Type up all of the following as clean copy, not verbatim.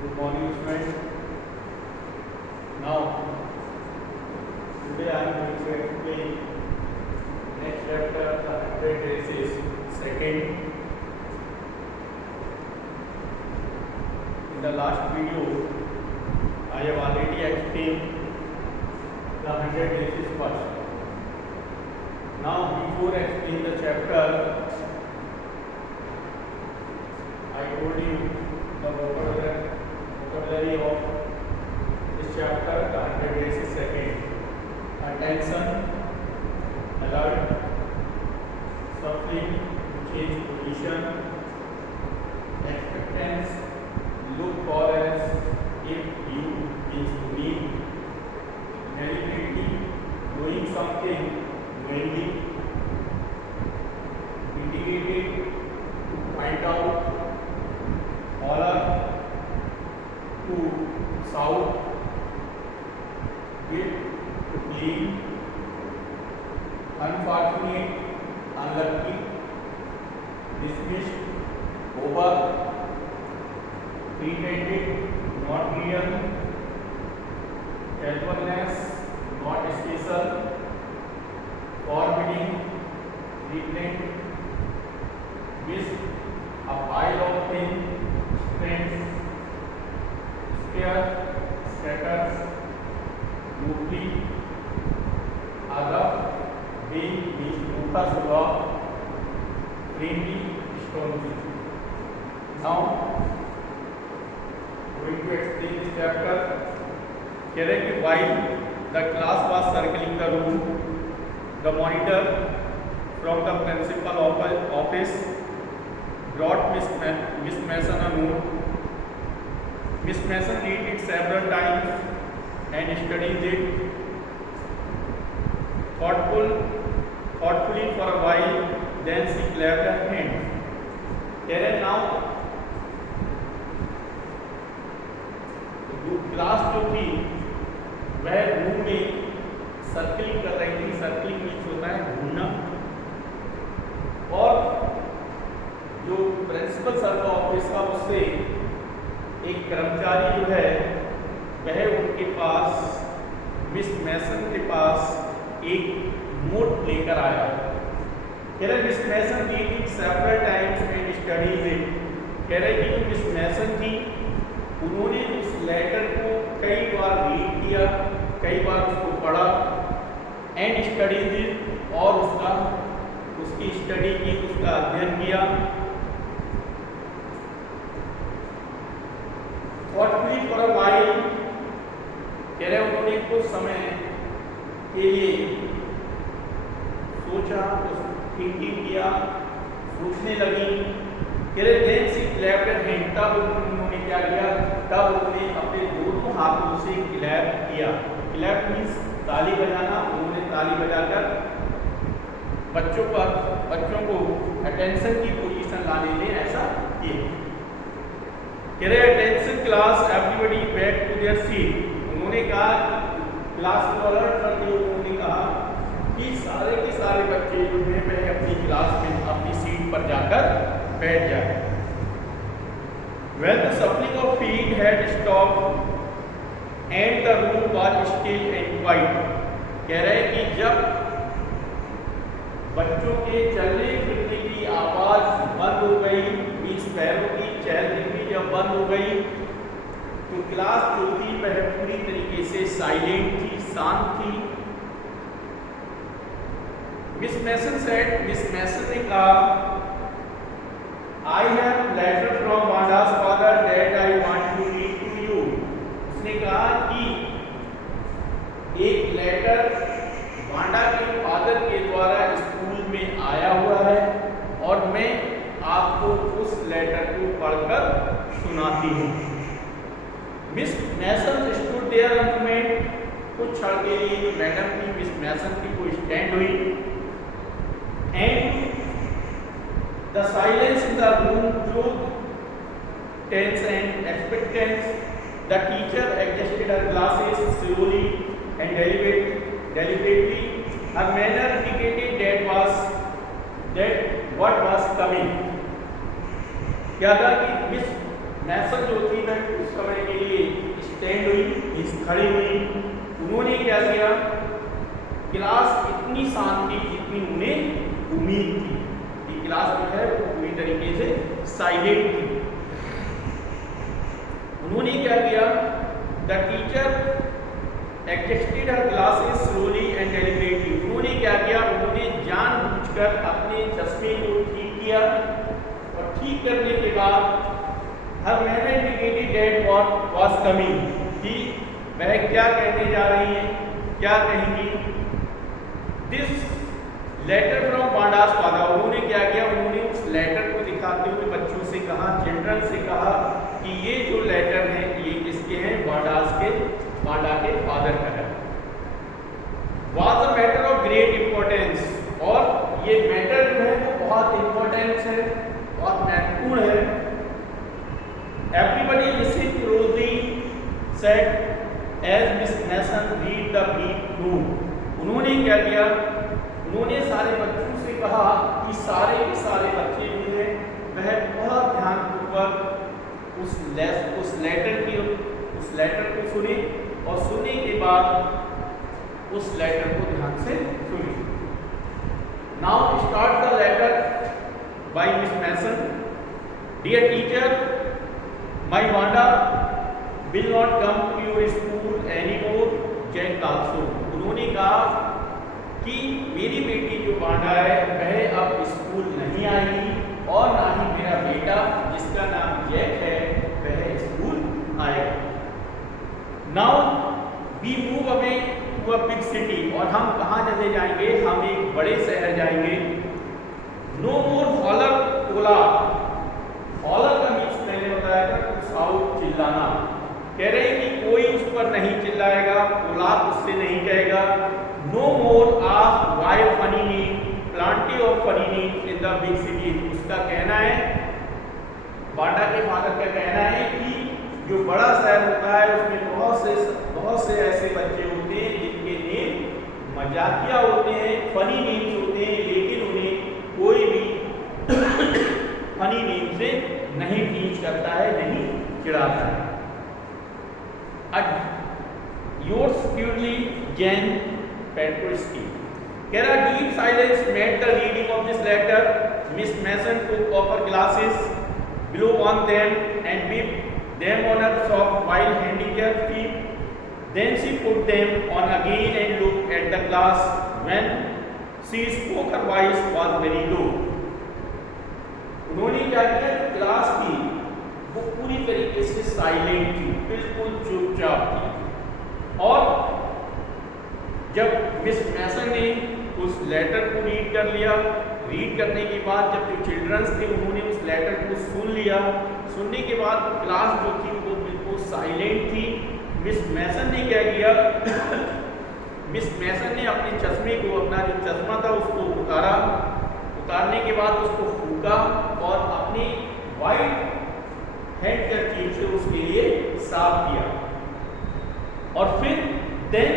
Good morning, students. Now, today I am going to explain next chapter, the 100 races. Second, in the last video, I have already explained the 100 races first. Now, before explaining the chapter, I told you the vocabulary of this chapter, the 100 races. Second, attention, alert, suffering, change position, expectance, look for as if you is to be, deliberately, doing something knowingly, indicated, to point out, holler, to shout, with, to plead, unfortunate, unlucky, dismissed, over, pretended, not real, casualness, not special, forbidding, threatening, miss, a pile of things, strength, scare, scatters, loosely, other, being, रूखा स्वभाव, friendly, strongly. Now, going to explain this chapter. कह रहे कि while the class was circling the room, the monitor from the principal office brought Miss Mason a note. Miss Mason read it several times and studied it thoughtfully for a while. Then she clapped her hands. कह रहे now class जो थी वह room में circling कर रही थी. Circling means होता है घूमना. और जो प्रिंसिपल सर का ऑफिस था उससे एक कर्मचारी जो है वह उनके पास मिस मैसन के पास एक नोट लेकर आया. कह रहे miss Mason read it several times and studies it. कह रहे कि जो मिस मैसन थी उन्होंने उस लेटर को कई बार रीड किया, कई बार उसको पढ़ा एंड स्टडीज इट, और उसकी स्टडी की, उसका अध्ययन किया. थॉटफुली फॉर अ व्हाइल, कह रहे उन्होंने कुछ समय के लिए सोचा, थिंकिंग किया, सोचने लगी. कह रहे then she clapped her hand. तब उन्होंने क्या किया, तब उन्होंने अपने दोनों हाथों से क्लैप किया. क्लैप मीन्स ताली बजाना. उन्होंने ताली बजाकर बच्चों को अटेंशन की पोजीशन लाने में ऐसा किया. कह रहे attention class, everybody back to their seat. उन्होंने कहा, क्लास को अलर्ट करते हुए उन्होंने कहा कि सारे के सारे बच्चे जो हैं वह अपनी क्लास में अपनी सीट पर जाकर बैठ जाए. When the shuffling of feet had stopped and the room was still and quiet. कह रहे कि जब बच्चों के चलने फिरने की आवाज बंद हो गई, बीच पैरों की चहलकदमी जब बंद हो गई, तो क्लास जो थी वह पूरी तरीके से साइलेंट थी, शांत थी. मिस मैसन ने कहा, I have letter from Wanda's father that I want to read to you. उसने कहा कि एक लेटर वांडा के फादर के द्वारा स्कूल में आया हुआ है और मैं आपको उस लेटर को पढ़कर सुनाती हूँ. Miss Mason stood there a moment. कुछ क्षण के लिए जो मैडम थी मिस मैसन की वो स्टैंड हुई. And the silence in the room grew tense and expectant. The teacher adjusted her glasses slowly and deliberately. Her manner indicated that what was coming. क्या था कि मैसन जो थी वह कुछ समय के लिए स्टैंड हुई, खड़ी हुई। उन्होंने क्या किया, क्लास इतनी शांत थी जितनी उन्हें उम्मीद थी कि क्लास जो है वो पूरी तरीके से साइलेंट थी। उन्होंने क्या किया, the teacher adjusted her glasses slowly and deliberately. उन्होंने क्या किया, उन्होंने जानबूझकर अपने चश्मे को ठीक किया और ठीक करने के बाद her man indicated that what was coming, कि वह क्या कहने जा रही हैं, क्या कहेंगी। This letter from Banda's father. उन्होंने क्या किया, उन्होंने उस लेटर को दिखाते हुए बच्चों से कहा, चिल्ड्रन से कहा कि ये जो लेटर है ये किसके हैं, बांडा के फादर का है। Was a matter of great importance, और ये मैटर जो है वो बहुत इंपॉर्टेंस है, बहुत महत्वपूर्ण है। Everybody listen closely said as miss Mason read the brief note. उन्होंने क्या किया, उन्होंने सारे बच्चों से कहा कि सारे के सारे बच्चे जो हैं वह बहुत ध्यानपूर्वक उस लेटर को सुने और सुनने के बाद उस लेटर को ध्यान से सुने। Now start the letter by miss Mason. Dear teacher, my Wanda will not come to your school any more, Jack also. उन्होंने कहा कि मेरी बेटी जो वांडा है वह अब स्कूल नहीं आएगी और ना ही मेरा बेटा जिसका नाम जैक है वह स्कूल आएगा। Now we move away to a big city. और हम कहाँ चले जाएंगे, हम एक बड़े शहर जाएंगे। नो मोर हॉलर कोला। हॉलर का मीन्स मैंने बताया था टू साउथ, चिल्लाना। कह रहे हैं कि कोई उस पर नहीं चिल्लाएगा, कोला उससे नहीं कहेगा। No more ask why funny name, plenty of funny name in the big city. उसका कहना है, बांडा के फादर का कहना है कि जो बड़ा शहर होता है उसमें बहुत से ऐसे बच्चे होते हैं जिनके नेम मजाकिया होते हैं, फनी नेम्स होते हैं, लेकिन उन्हें कोई भी फनी नेम से नहीं टीच करता है, नहीं चिढ़ाता है। Yours truly Jan Petroski. कह रहा, deep silence made the reading of this letter. Miss Mason took off her glasses, blew on them and whipped them on her soft while handkerchief feet. Then she put them on again and looked at the glass. When she spoke, her voice was very low. उन्होंने क्या किया, class की वो पूरी तरीके से silent थी, बिल्कुल चुपचाप थी। और जब मिस मैसन ने उस लेटर को रीड कर लिया, रीड करने के बाद जब जो चिल्ड्रंस थे उन्होंने उस लेटर को सुन लिया, सुनने के बाद क्लास जो थी वो बिल्कुल साइलेंट थी। मिस मैसन ने क्या किया, मिस मैसन ने अपने चश्मे को, अपना जो चश्मा था उसको उतारा, उतारने के बाद उसको फूंका और अपनी वाइट हैंडकरचीफ से उसके लिए साफ किया। और फिर then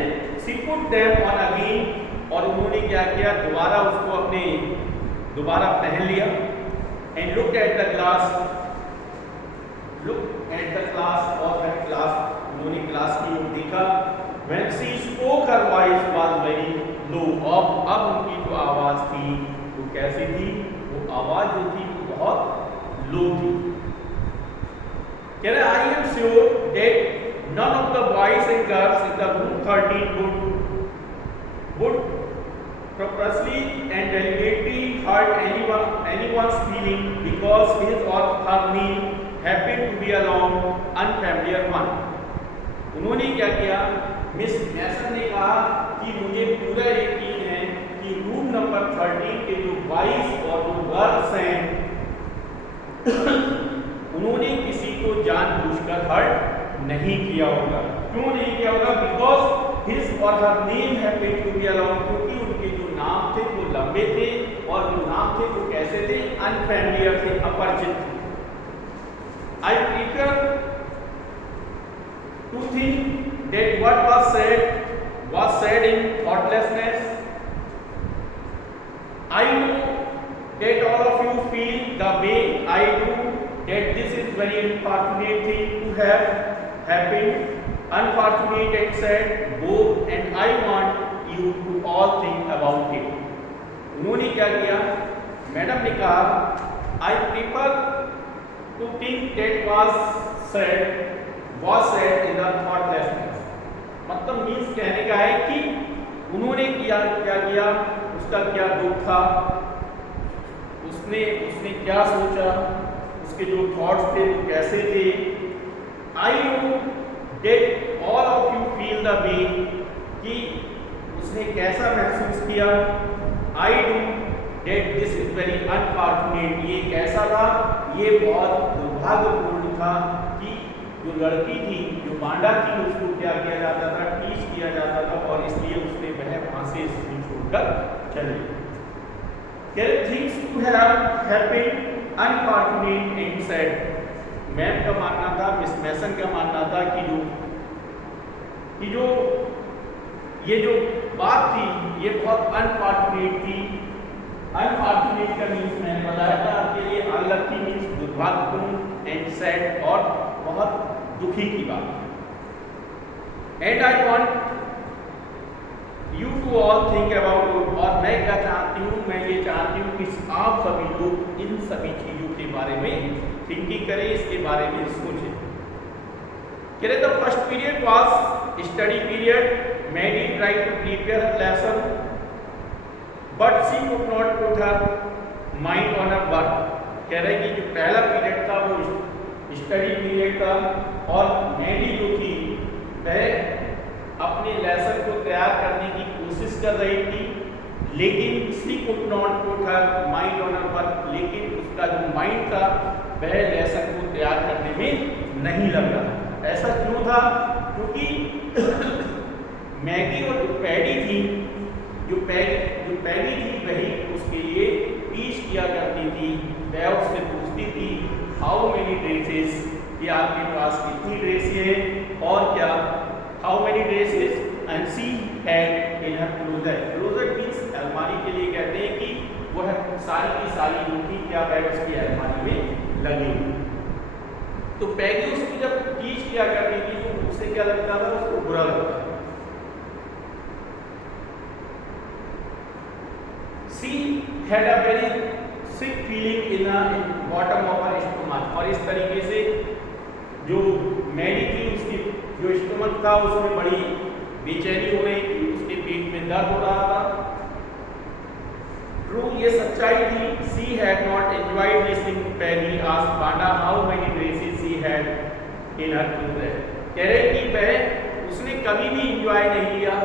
she put them on again, और उन्होंने क्या किया, दोबारा पहन लिया। And look at the class, और वह क्लास, उन्होंने क्लास की ओर देखा। When she spoke, her voice was very low. अब उनकी जो आवाज थी वो कैसी थी, वो आवाज जो थी वो बहुत लो थी। कह रहे, I am sure that none of the boys and girls in the room 13 would purposely and deliberately hurt anyone's feeling because his or her name happened to be a long unfamiliar one. उन्होंने क्या किया, miss मैसन ने कहा कि मुझे पूरा यकीन है कि रूम नंबर 13 के जो बॉयज और जो गर्ल्स हैं उन्होंने किसी को जानबूझकर हर्ट नहीं किया होगा। क्यों नहीं किया होगा, बिकॉज हिज और her name happened to be along, क्योंकि उनके जो नाम थे वो लंबे थे और जो नाम थे वो कैसे थे, अनफैमिलियर थे, अपरिचित थे। I prefer to think that what was said in thoughtlessness. I know that all of you feel the way I do that this is very unfortunate thing to have happened. Unfortunate and sad both, and I want you to all think about it. उन्होंने क्या किया, madam ने कहा, I prefer to think that was said in the thoughtlessness. मतलब means कहने का है कि उन्होंने क्या किया, उसका क्या दुख था, उसने क्या सोचा, उसके जो थॉट्स थे वो कैसे थे. I know that all of you feel the way, कि उसने कैसा महसूस किया. I do that this is very unfortunate. ये कैसा था, ये बहुत दुर्भाग्यपूर्ण था कि जो लड़की थी, जो बांडा थी, उसको क्या किया जाता था, टीच किया जाता था, और इसलिए उसने वह वहां से स्कूल छोड़कर चले. Things to have happened unfortunate and sad. Ma'am का मानना था, मिस मैसन का मानना था कि जो ये जो बात थी ये बहुत अनफॉर्चुनेट थी. अनफॉर्चुनेट का मीन्स मैंने बताया था आपके लिए, अनलकी मीन्स दुर्भाग्यपूर्ण, एंड सैड और बहुत दुखी की बात. And I want you to all think about it. और मैं क्या चाहती हूँ, मैं ये चाहती हूँ कि आप सभी लोग इन सभी चीज़ों के बारे में थिंकिंग करें, इसके बारे में सोचें. कह रहे the first period was study period. Maggie tried to prepare her lesson, but she could not put her mind on her work. कह रहे कि जो पहला पीरियड था वो स्टडी पीरियड था, और मैडी जो थी वह अपने लेसन को तैयार करने की कोशिश कर रही थी, लेकिन she could not put her mind on her work. लेकिन उसका जो माइंड था वह लेसन को तैयार करने में नहीं लग रहा. ऐसा क्यों था? क्योंकि मैगी और जो पैडी थी, जो पैडी थी वही उसके लिए टीच किया करती थी. वह उससे पूछती थी हाउ मेनी ड्रेसेस, कि आपके पास कितनी ड्रेसें हैं, और क्या how many dresses. And she had in her closet. Closet means अलमारी के लिए कहते हैं कि वह सारी की सारी जो थी क्या वह उसकी अलमारी में लगी. तो पैगी उसको जब टीच किया करती थी तो उससे क्या लगता था, उसको बुरा लगता था. She had a very sick feeling in the bottom of her stomach. और इस तरीके से जो मैडी थी उसकी जो स्टमक था उसमें बड़ी बेचैनी हो रही थी, उसके पेट में दर्द हो रहा था. ट्रू, ये सच्चाई थी. She had not enjoyed listening to Peggy ask Banda how many dresses she had in her closet. कह रहे कि वह उसने कभी भी इंजॉय नहीं किया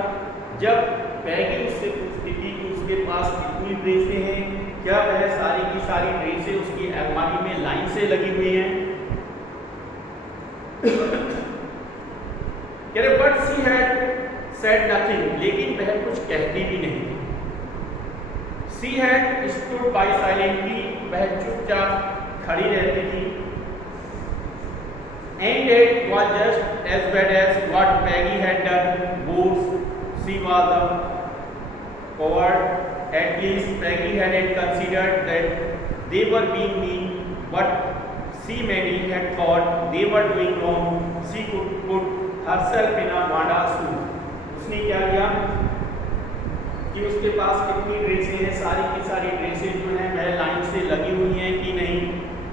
जब पैगी उससे पूछती थी कि उसके पास कितनी ड्रेसें हैं, क्या वह सारी की सारी ड्रेसें उसकी अलमारी में लाइन से लगी हुई हैं. कह रहे but she had said nothing, लेकिन वह कुछ कहती भी नहीं. She had stood by silently, वह चुपचाप खड़ी रहती थी. And it was just as bad as what Peggy had done. Both she was a coward. At least Peggy hadn't considered that they were being mean, but she Maggie had thought they were doing wrong. She could put herself in a Banda's shoes. उसने क्या किया कि उसके पास कितनी ड्रेसें हैं, सारी की सारी ड्रेसें जो हैं वह लाइन से लगी हुई हैं कि नहीं.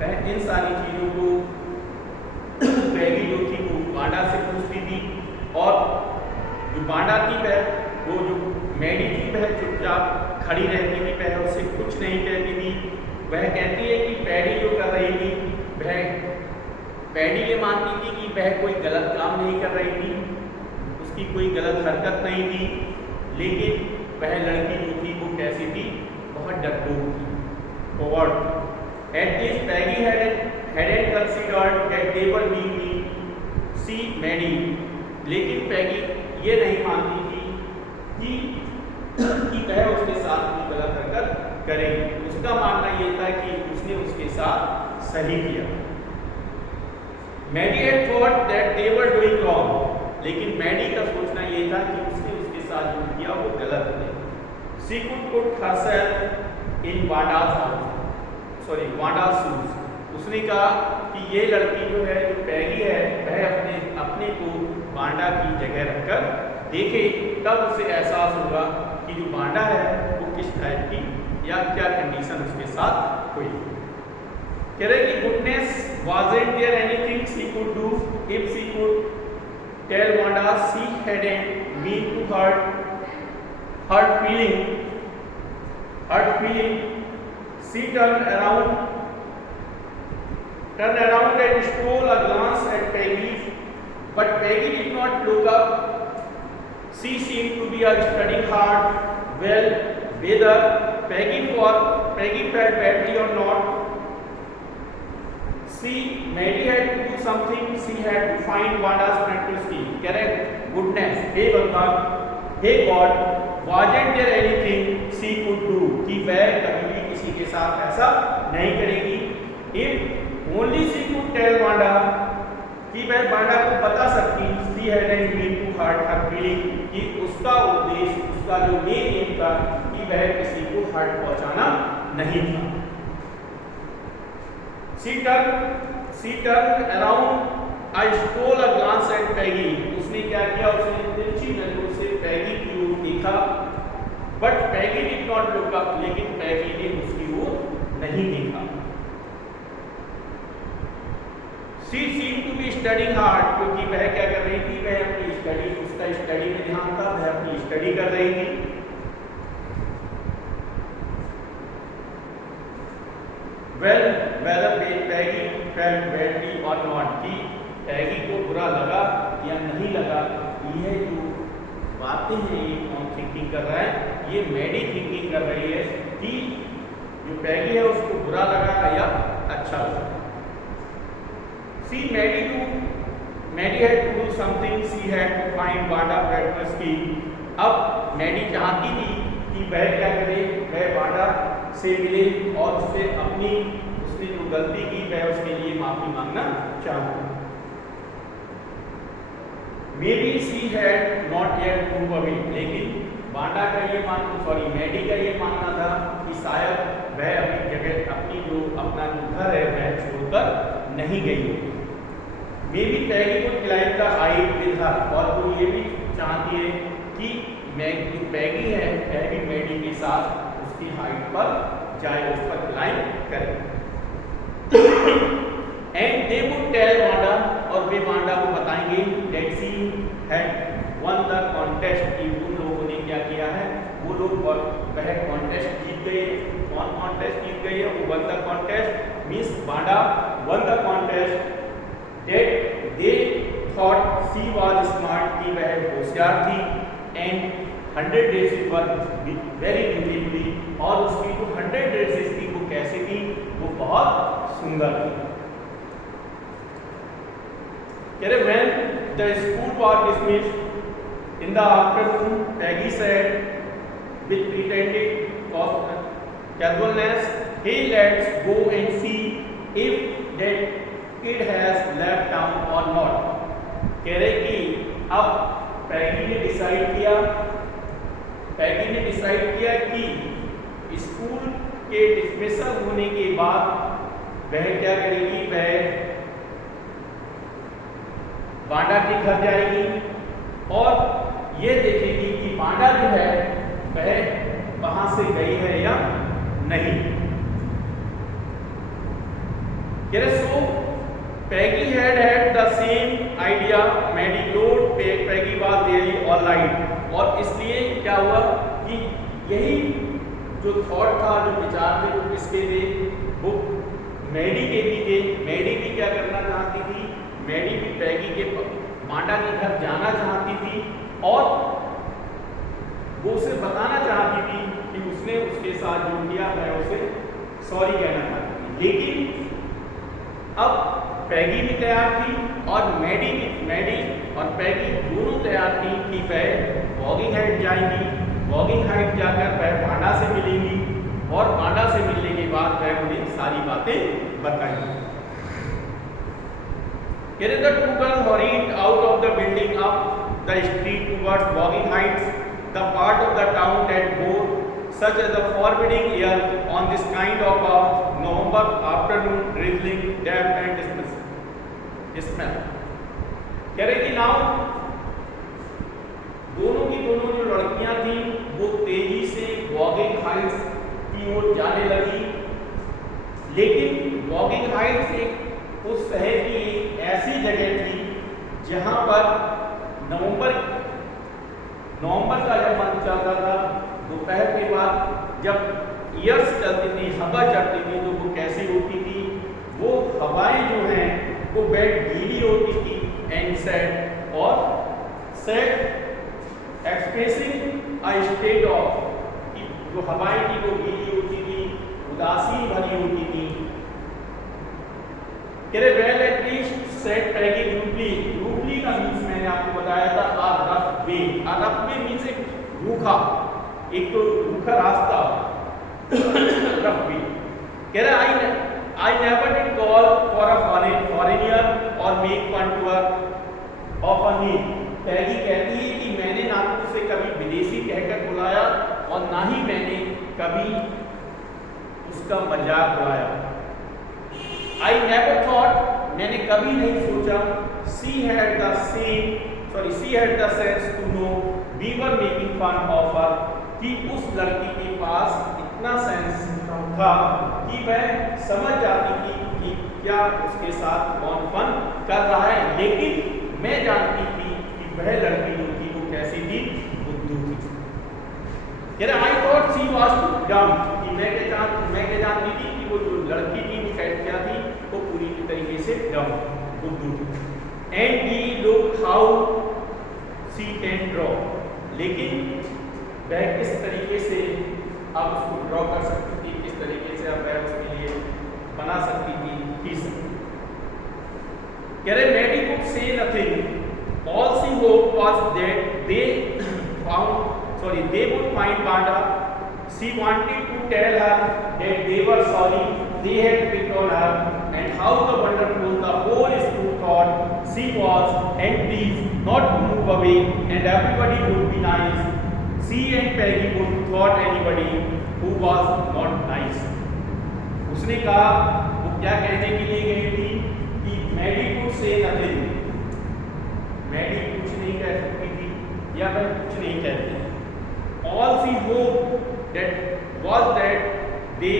वह इन सारी चीज़ों को पैगी जो थी वो बांडा से पूछती थी, और जो बांडा थी वह वो जो मैडी थी वह चुपचाप खड़ी रहती थी, वह उससे कुछ नहीं कहती थी. वह कहती है कि पैडी जो कर रही थी वह पैडी ये मानती थी कि वह कोई गलत काम नहीं कर रही थी, उसकी कोई गलत हरकत नहीं थी, लेकिन वह लड़की जो थी वो कैसी थी, बहुत डरपोक थी, forward. At least Peggy hadn't considered that they were being mean. She Maddie, लेकिन पैगी ये नहीं मानती थी कि वह उसके साथ कोई गलत हरकत करेगी. उसका मानना ये था कि उसने उसके साथ सही किया. Maddie had thought that they were doing wrong, लेकिन मैडी का सोचना ये था कि उसने उसके साथ जो किया वो गलत है. She could put herself in Banda's shoes. उसने कहा ये लड़की जो है, जो पैगी है, वह अपने को बांडा की जगह रखकर देखे, तब उसे एहसास होगा कि जो बांडा है वो किस टाइप की या क्या कंडीशन उसके साथ हुई। कह रहे कि goodness wasn't there anything she could do if she could tell Wanda she hadn't mean to hurt feeling. She turned around and stole a glance at Peggy, but Peggy did not look up. She seemed to be studying hard. Well, whether Peggy felt badly or not, Maddie had to do something. She had to find Wanda's mental state. Correct? Goodness. Hey Bhagwan. Hey God. Wasn't there anything she could do? कि वह कभी भी किसी के साथ ऐसा नहीं करेगी. If only she could tell Wanda, कि वह वांडा को बता सकती, she hadn't meant to hurt her feeling, कि उसका उद्देश्य, उसका जो मेन एम था कि वह किसी को हर्ट पहुंचाना नहीं था. She turned around. I stole a glance at Peggy. उसने क्या किया? उसने तिरछी नजरों से पैगी की ओर देखा. But Peggy did not look up. लेकिन पैगी ने उसकी ओर नहीं देखा. She seemed to be studying hard. क्योंकि वह क्या कर रही थी? वह अपनी स्टडी, उसका स्टडी में ध्यान था. वह अपनी स्टडी कर रही थी. Well, whether Peggy felt badly or not, कि पैगी को बुरा लगा या नहीं लगा, यह जो बातें हैं ये कौन थिंकिंग कर रहा है? ये मैडी थिंकिंग कर रही है कि जो पैगी है उसको बुरा लगा या अच्छा लगा. Maddie had to do something. She had to find Wanda Petrovsky. अब मैडी चाहती थी कि वह क्या करे? वह वांडा से मिले और उससे उसने जो गलती की वह उसके लिए माफी मांगना चाहती. Maybe she had not yet moved away. लेकिन वांडा का ये मैडी का ये मानना था कि शायद वह अपनी अपना जो घर है वह छोड़कर नहीं गई होगी. Maybe Peggy would climb the height with her. और वो ये भी चाहती है कि जो पैगी है वह भी मैडी के साथ उसकी हाइट पर जाए, उस पर क्लाइंब करे. And they would tell Wanda, और वे वांडा को बताएंगे that she had won the contest, कि उन लोगों ने क्या किया है, वो लोग वह कॉन्टेस्ट जीत गए. कौन कॉन्टेस्ट जीत गई है? वो won the contest means Wanda won the contest. That they thought she was smart, कि वह होशियार थी. And 100 dresses were very beautifully, और उसकी जो 100 ड्रेसेस थी वो कैसी थी? वो बहुत सुंदर थी. When the school was dismissed in the afternoon, Peggy said with pretended casualness, "Hey, let's go and see if that kid has left town or not." कह रहे कि अब पैगी ने डिसाइड किया कि स्कूल के डिसमिसल होने के बाद वह क्या करेगी? वह वांडा के घर जाएगी और ये देखेगी कि वांडा जो है वह वहां से गई है या नहीं. So Peggy had the same idea. Maddie told Peggy was really all right. और इसलिए क्या हुआ कि यही जो थॉट था, जो विचार थे, जो किसके थे? वो मैडी के भी थे. मैडी भी क्या करना चाहती थी? मैडी भी पैगी के वांडा के घर जाना चाहती थी और वो उसे बताना चाहती थी कि उसने उसके साथ जो किया है उसे सॉरी कहना चाहती थी. लेकिन अब पैगी भी तैयार थी और मैडी और पैगी दोनों तैयार थी कि वह वॉगिंग हाइट जाएंगी. वॉगिंग हाइट जाकर वह वांडा से मिलेंगी और वांडा से मिलने के बाद वह उन्हें सारी बातें बताएंगी. The two girls hurried out of the building up the street towards Wogging Heights, the part of the town that bore such as the forbidding air on this kind of a November afternoon, drizzling, damp and dismal. Smell. कह रहे कि now दोनों की दोनों जो लड़कियां थी वो तेजी से वॉगिंग हाइट्स की ओर जाने लगी, लेकिन वॉगिंग हाइट्स एक उस शहर की एक ऐसी जगह थी जहां पर नवंबर का जब मंथ चलता था, दोपहर के बाद जब ईयर्स चलती थी, हवा चलती थी, तो वो कैसी होती थी, वो हवाएं जो हैं वो बेड गीली होती थी एंड सेड और said expressing a state of, जो हवाएं थी वो गीली होती थी, उदासी भरी होती थी। कह रहे well at least said Peggy ruefully का मीन्स मैंने आपको बताया था a rough way. A rough way means एक रूखा रास्ता रफ वे। कह रहे I never did call for a foreigner और make fun to of a need. Peggy कहती है कि मैंने ना तो उसे कभी विदेशी कहकर बुलाया और ना ही मैंने कभी उसका मजाक उड़ाया। I never thought, मैंने कभी नहीं सोचा, she had the sense to know we were making fun of her, कि उस लड़की के पास इतना सेंस था कि वह समझ जाती थी कि क्या उसके साथ कौन फन कर रहा है, लेकिन मैं जानती थी कि वह लड़की जो थी वो कैसी थी, बुद्धू थी। कह रहा I thought she was dumb, कि मैं क्या जानती थी कि वो जो लड़की थी वो क्या थी, वो पूरी तरीके से डम बुद्धू थी। And we look how she can draw, लेकिन वह किस तरीके से आप उसको ड्रॉ कर सकती थी, किस तरीके से आप वह उसके लिए बना सकती थी, खींच सकती थी। कह रहे Mary could say nothing, all she hoped was that they would find Wanda. She wanted to tell her that they were sorry they had picked on her, and how the wonderful the whole school thought she was, and please not to move away, and everybody would be nice. She and Peggy would thought anybody who was not nice. उसने कहा वो क्या कहने के लिए गई थी कि Mary could say nothing, Mary कुछ नहीं कह सकती थी या वह कुछ नहीं कहती। All she hoped that they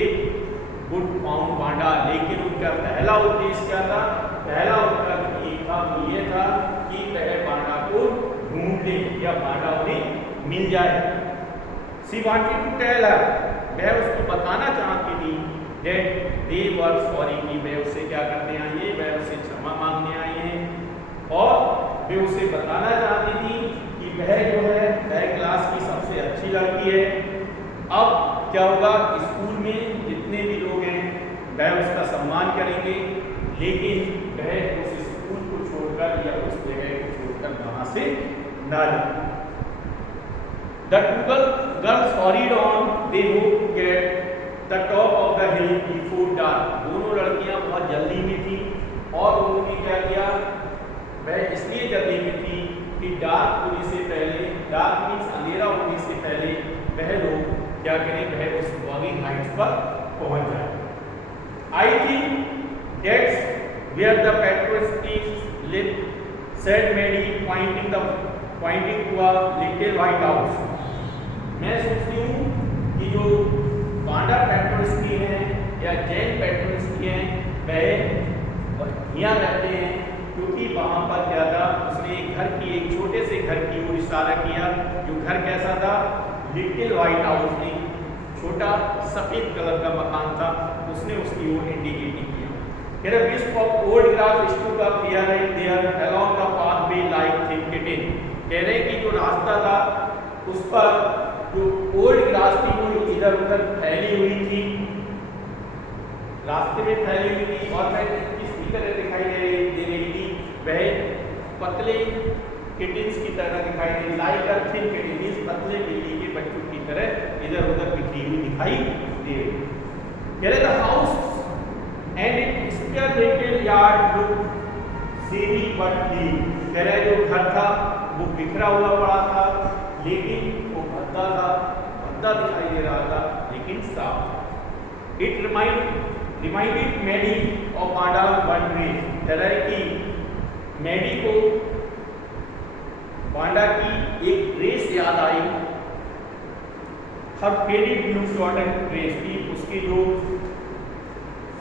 would found Wanda, लेकिन उनका पहला उद्देश्य क्या था, पहला उद्देश्य ये था, वो ये था कि वह वांडा को ढूंढ ले या वांडा उन्हें मिल जाए। She wanted to tell her, वह उसको बताना चाहती थी that they were sorry, कि वह उससे क्या करने आई है, वह उससे क्षमा मांगने आई हैं, और वह उसे बताना चाहती थी कि वह जो है वह क्लास की सबसे अच्छी लड़की है। अब क्या होगा, स्कूल में जितने भी लोग हैं वह उसका सम्मान करेंगे, लेकिन वह उस स्कूल को छोड़कर या उस जगह को छोड़कर वहां से ना जाए। The two girls hurried on, they hoped to get the top of the hill before dark. दोनों लड़कियां बहुत जल्दी में थी और उन्होंने क्या किया, वह इसलिए जल्दी में थी कि डार्क होने से पहले, डार्क मीन्स अंधेरा होने से पहले वह लोग क्या करें, वह उस वॉगिंग हाइट्स पर पहुंच जाए। I think that's where the patriots live, said Mary, pointing to a little white house. मैं सोचती हूँ कि जो वांडा पेट्रोल्स की हैं या जैन पेट्रोल्स की हैं वह यहाँ रहते हैं, क्योंकि वहाँ पर क्या था, उसने एक छोटे से घर की ओर इशारा किया। जो घर कैसा था, लिटिल व्हाइट हाउस नहीं, छोटा सफेद कलर का मकान था, उसने उसकी ओर इंडिकेट किया। कह रहे wisp of old grass stood up here and there along the pathway like thick kitten. कह रहे कि जो रास्ता था उस पर जो ओल्ड ग्रास थी वो इधर उधर फैली हुई थी, रास्ते में फैली हुई थी, और वह किसकी तरह दिखाई दे रही थी, वह पतले किटन्स की तरह दिखाई दे रही, लाइक अ थिन किटन, पतले बिल्ली के बच्चों की तरह इधर उधर बिखरी हुई दिखाई दे रही। कह रहे the house and it square little yard look dreary but clean. कह रहे जो घर था वो बिखरा हुआ पड़ा था, लेकिन वो भद्दा दिखाई दे रहा था, लेकिन साफ। It reminded Mary of Wanda one day. कह रहे कि मैडी को वांडा की एक ड्रेस याद आई। हर फेडेड ब्लू कॉटन ड्रेस थी, उसकी जो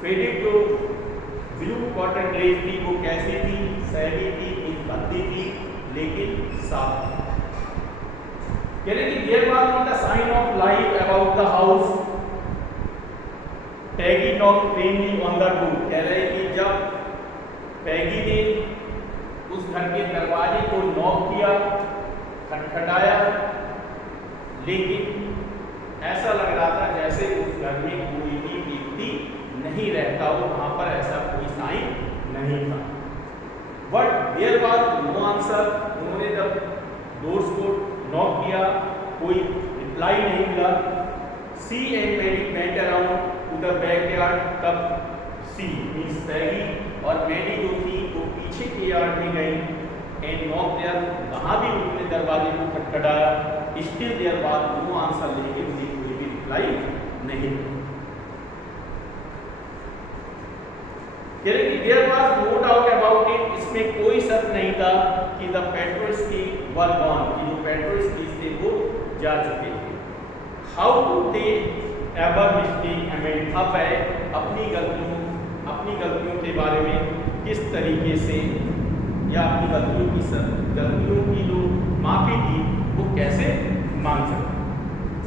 फेडेड जो ब्लू कॉटन ड्रेस थी वो कैसी थी? सैली थी, भद्दी थी, लेकिन साफ थी। कह रहे कि there was not a sign of life about the house. Peggy knocked plainly on the door. कह रहे कि जब पैगी ने उस घर के दरवाजे को नॉक किया, खटखटाया, लेकिन ऐसा लग रहा था जैसे उस घर में कोई भी व्यक्ति नहीं रहता हो, वहां पर ऐसा कोई साइन नहीं था। But there was no answer. उन्होंने जब डोर्स को नॉक किया, कोई रिप्लाई नहीं मिला। She and Maddy went around to the backyard. तब सी मींस पैगी और मैडी जो थी वो पीछे के यार्ड में गई एंड नॉक देयर। वहां भी उन्होंने दरवाजे को खटखटाया। Still there was no answer, लेकिन उन्हें कोई भी रिप्लाई नहीं। कह रहे कि there was no doubt about it. इसमें कोई शक नहीं था कि द पेट्रोल्स की वर गॉन, कि जो पेट्रोल्स की थे वो जा चुके थे। How to they ever mistake amend. अब है अपनी गलतियों के बारे में किस तरीके से या अपनी गलतियों की जो माफी थी वो कैसे मांग सकते।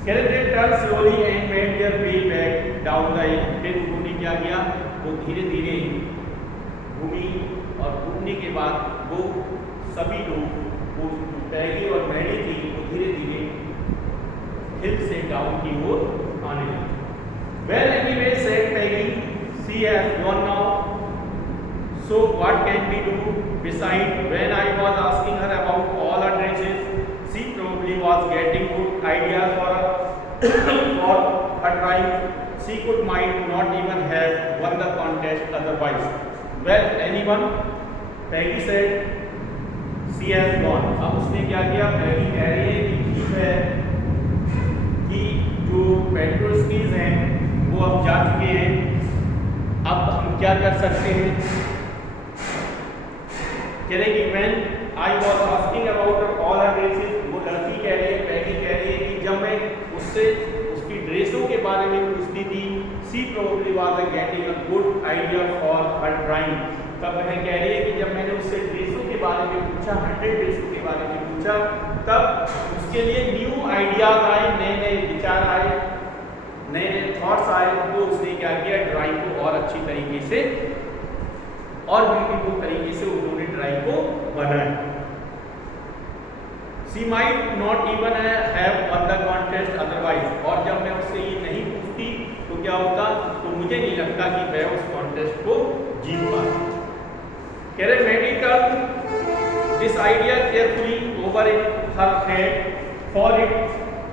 कह रहे थे turn slowly and made their way back down the हिल। फिर उन्होंने क्या किया? वो धीरे धीरे घूमी और घूमने के बाद वो सभी लोग, वो पैगी और मैडी थी, वो धीरे धीरे हिल से डाउन की ओर आने लगी। Well, anyway, said Peggy, she has gone now. So what can we do? Besides, when I was asking her about all her dresses, she probably was getting good ideas for her trying. She could might not even have won the contest otherwise. Well, anyone? Peggy said, she has gone. अब उसने क्या किया? Peggy कह रही है कि ठीक है कि जो पेट्रोल्स हैं वो अब जा चुके हैं, अब हम क्या कर सकते हैं? कह रहे कि when I was asking about all her dresses, वो लड़की कह रही है, पैगी कह रही है कि जब मैं उससे उसकी ड्रेसों के बारे में पूछती थी, she probably was getting a good idea for her drawing. तब वह कह रही है कि जब मैंने उससे ड्रेसों के बारे में पूछा, 100 ड्रेसों के बारे में पूछा, तब उसके लिए न्यू आइडियाज आए, नए नए विचार आए, नए नए थॉट्स आए। तो उसने क्या किया? ड्राइंग को और अच्छी तरीके से और ब्यूटीफुल तरीके से उन्होंने ड्राइंग को बनाया। She might not even have won the contest otherwise. और जब मैं उससे ये नहीं पूछती तो क्या होता? तो मुझे नहीं लगता कि वह उस कॉन्टेस्ट को जीत पाती। कह रहे medical this idea carefully over her head for it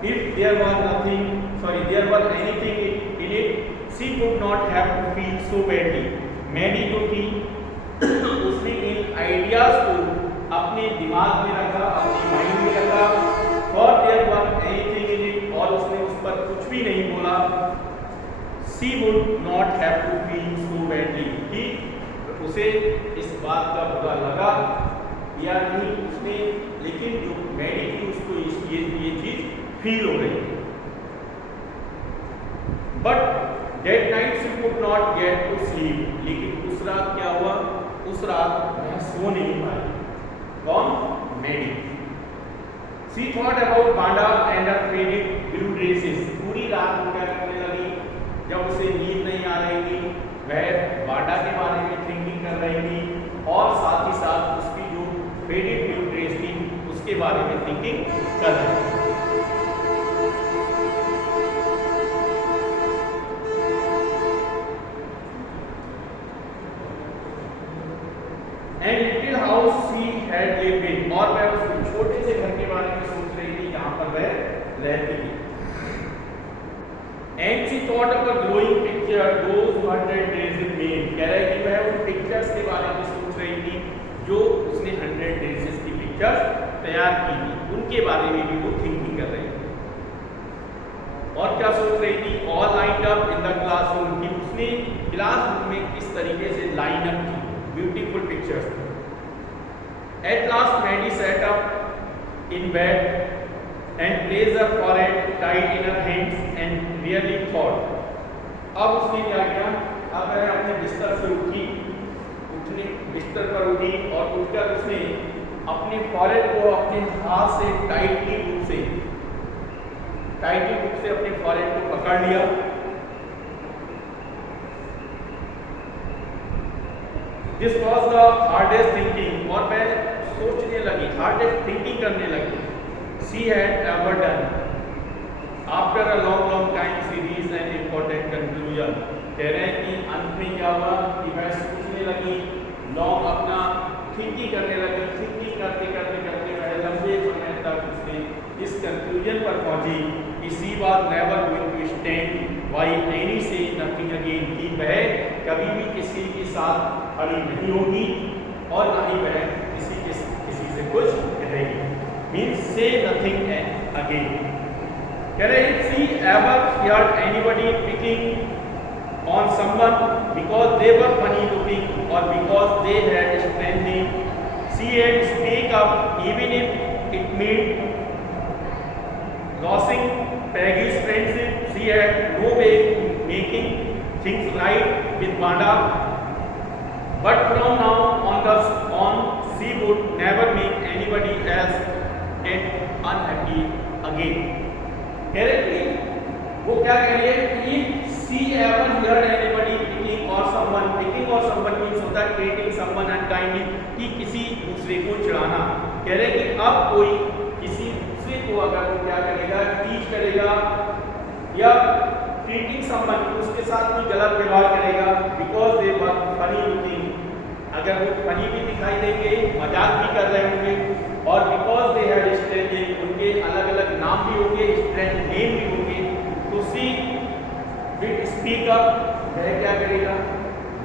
if there was anything in it, she could not have to feel so badly. Maddie जो थी उसने इन आइडियाज को अपने दिमाग में रखा, अपने माइंड में रखा, for there was anything in it, और उसने उस पर कुछ भी नहीं बोला। She would not have to feel so badly, कि उसे इस बात का बुरा लगा या नहीं उसने, लेकिन जो मैडी थी उसको ये चीज फील हो रही थी। But that night she could not get to sleep. लेकिन उस रात क्या हुआ? उस रात वह सो नहीं पाई। कौन? Maddie. She thought about Wanda and her faded blue dresses. पूरी रात वो क्या करने लगी? जब उसे नींद नहीं आ रही थी, वह बांडा के बारे में थिंकिंग कर रही थी और साथ ही साथ उसकी जो फेडेड ब्लू ड्रेस थी उसके बारे में थिंकिंग कर रही थी। And little house she had lived in. और वह उस छोटे से घर के बारे में सोच रही थी जहां पर वह रहती थी। And she thought of a glowing picture those 100 days in made. कह रहे कि वह उन पिक्चर्स के बारे में सोच रही थी जो उसने 100 डेज की पिक्चर्स तैयार की थी, उनके बारे में भी वो थिंकिंग कर रही थी। और क्या सोच रही थी? All lined up in the classroom, कि उसने क्लासरूम में किस तरीके से लाइन अप की beautiful pictures. At last Maddie sat up in bed and placed her forehead tight in her hands and really thought. अब उसने क्या किया? अब वह अपने बिस्तर से उठी, बिस्तर पर उठी और उठकर उसने अपने फॉरेहेड को अपने हाथ से टाइटली रूप से अपने फॉरेहेड को पकड़ लिया। This was the hardest thinking, और मैं सोचने लगी, हार्डेस्ट थिंकिंग करने लगी। She had ever done after a long time series an important conclusion. कह रहे हैं कि अंत में क्या हुआ कि वह सोचने लगी, लॉन्ग अपना थिंकिंग करने लगी, थिंकिंग करते वह लंबे समय तक उसने इस कंक्लूजन पर पहुंची कि she was never going to stand by any say nothing again, कि वह कभी भी किसी के साथ खड़ी नहीं होगी और ना ही वह किसी से कुछ कहेगी। मीन्स से नथिंग अगेन। कह रहे हैं she ever heard anybody picking on someone because they were funny looking or because they had strange name. She had speak up even if it meant losing Peggy's friendship. She had no way making things right with Wanda, but from now on she would never make anybody else get unhappy again. कह रहे कि वो क्या कह रही है कि सी ever heard anybody picking और समवन मींस होता है ट्रीटिंग समवन अनकाइंडली, कि किसी दूसरे को चिढ़ाना। कह रहे कि अब कोई किसी दूसरे को अगर वो क्या करेगा, टीच करेगा या ट्रीटिंग समवन उसके साथ कोई गलत व्यवहार करेगा, because they were funny looking, अगर वो फनी भी दिखाई देंगे, मजाक भी कर रहे होंगे, और because they had strange name, उनके अलग अलग नाम भी होंगे, स्ट्रेंज नेम भी होंगे, तो सी विल स्पीक अप, वह क्या करेगा,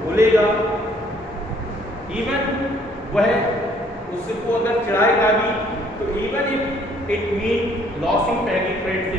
बोलेगा। इवन वह उसको अगर चिढ़ाएगा भी तो even if it mean losing Peggy friends,